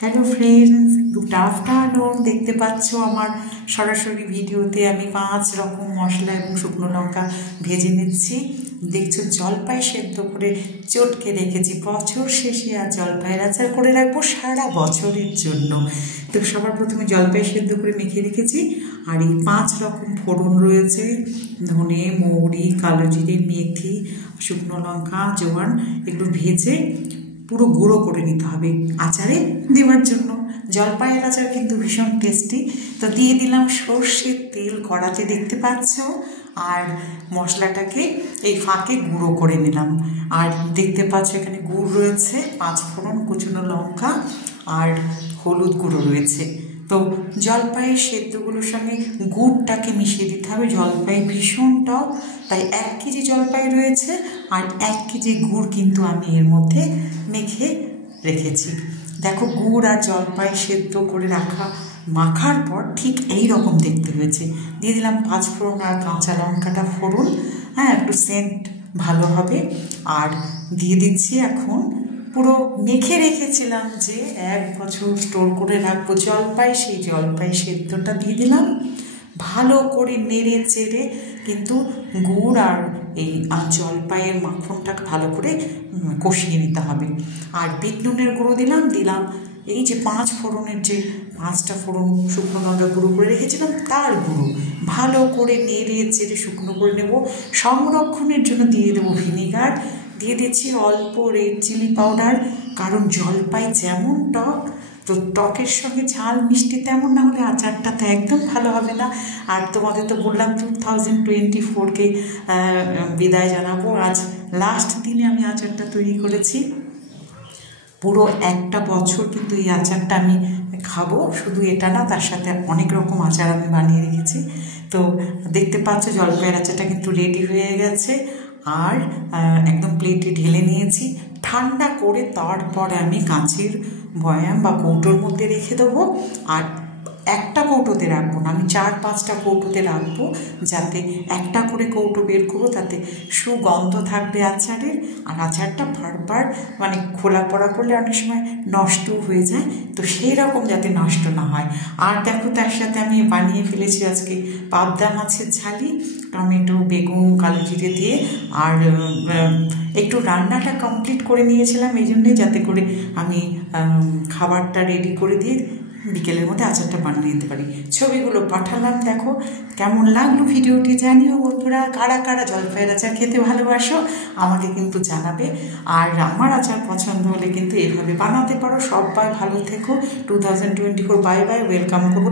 Hello friends, good afternoon. দেখতে পাচ্ছ আমার সরাসরি ভিডিওতে আমি 5 রকম মশলা এবং শুকনো লঙ্কা ভেজে নিচ্ছি। দেখছো জলপাই সেদ্ধ করে চটকে রেখেছি বছর শেষে, আর জলপাইয়ের আচার করে রাখবো সারা বছরের জন্য। তো সবার প্রথমে জলপাই সেদ্ধ করে মেখে রেখেছি, আর এই 5 রকম ফোড়ন রয়েছে, ধনে, মৌরি, কালো জিরে, মেথি, শুকনো লঙ্কা, জোয়ান, এগুলো ভেজে পুরো গুঁড়ো করে নিতে হবে আচারে দেওয়ার জন্য। জলপাইয়ের আচার কিন্তু ভীষণ টেস্টি। তো দিয়ে দিলাম সর্ষের তেল কড়াতে, দেখতে পাচ্ছ, আর মশলাটাকে এই ফাঁকে গুঁড়ো করে নিলাম। আর দেখতে পাচ্ছ এখানে গুড় রয়েছে, 5 ফোড়ন, কুচনো লঙ্কা আর হলুদ গুঁড়ো রয়েছে। তো জলপাই সেদ্ধগুলোর সঙ্গে গুড়টাকে মিশিয়ে দিতে হবে। জলপাই ভীষণ টক, তাই 1 কেজি জলপাই রয়েছে আর 1 কেজি গুড় কিন্তু আমি এর মধ্যে মেখে রেখেছি। দেখো গুড় আর জলপাই সেদ্ধ করে মাখার পর ঠিক এই রকম দেখতে হয়েছে। দিয়ে দিলাম 5 ফোড়ন আর কাঁচা লঙ্কাটা ফোড়ন, একটু সেন্ট ভালো হবে। আর দিয়ে দিচ্ছি এখন পুরো মেখে রেখেছিলাম যে 1 বছর স্টোর করে রাখবো জলপাই, সেই জলপাই সেদ্ধটা দিয়ে দিলাম। ভালো করে নেড়ে চেড়ে কিন্তু গুড় আর এই জলপাইয়ের মাখনটাকে ভালো করে কষিয়ে নিতে হবে। আর বিট নুনের গুঁড়ো দিলাম এই যে 5 ফোড়নের যে 5টা ফোড়ন শুকনো লঙ্কা গুঁড়ো করে রেখেছিলাম তার গুঁড়ো ভালো করে নেড়ে চেড়ে শুকনো করে নেব। সংরক্ষণের জন্য দিয়ে দেবো ভিনিগার, দিয়ে দিচ্ছি অল্প রেড চিলি পাউডার, কারণ জলপাই যেমন টক, তো টকের সঙ্গে ঝাল মিষ্টি তেমন না হলে আচারটা তো একদম ভালো হবে না। আর তোমাদের তো বললাম 2024কে বিদায় জানাবো। আজ লাস্ট দিনে আমি আচারটা তৈরি করেছি। পুরো একটা বছর কিন্তু এই আচারটা আমি খাবো। শুধু এটা না, তার সাথে অনেক রকম আচার আমি বানিয়ে রেখেছি। তো দেখতে পাচ্ছ জলপাইয়ের আচারটা কিন্তু রেডি হয়ে গেছে, আর একদম প্লেটে ঢেলে নিয়েছি। ঠান্ডা করে তারপরে আমি কাঁচের বয়াম বা কৌটোর মধ্যে রেখে দেবো। আর একটা কৌটোতে রাখবো না, আমি 4-5টা কৌটোতে রাখবো, যাতে একটা করে কৌটো বের করবো, তাতে সুগন্ধ থাকবে আচারের। আর আচারটা বারবার মানে খোলা পড়া করলে অনেক সময় নষ্ট হয়ে যায়, তো সেই রকম যাতে নষ্ট না হয়। আর দেখো তার সাথে আমি বানিয়ে ফেলেছি আজকে পাবদা মাছের ঝালি, টমেটো, বেগুন, কালো জিরে দিয়ে। আর একটু রান্নাটা কমপ্লিট করে নিয়েছিলাম এই জন্যে, যাতে করে আমি খাবারটা রেডি করে দিয়ে বিকেলের মধ্যে আচারটা বানিয়ে নিতে পারি। ছবিগুলো পাঠালাম, দেখো কেমন লাগলো ভিডিওটি জানিও বন্ধুরা। কারা কারা জলপাইয়ের আচার খেতে ভালোবাসো আমাকে কিন্তু জানাবে। আর আমার আচার পছন্দ হলে কিন্তু এইভাবে বানাতে পারো। সবাই ভালো থেকো। 2024 বাই বাই, ওয়েলকাম করবো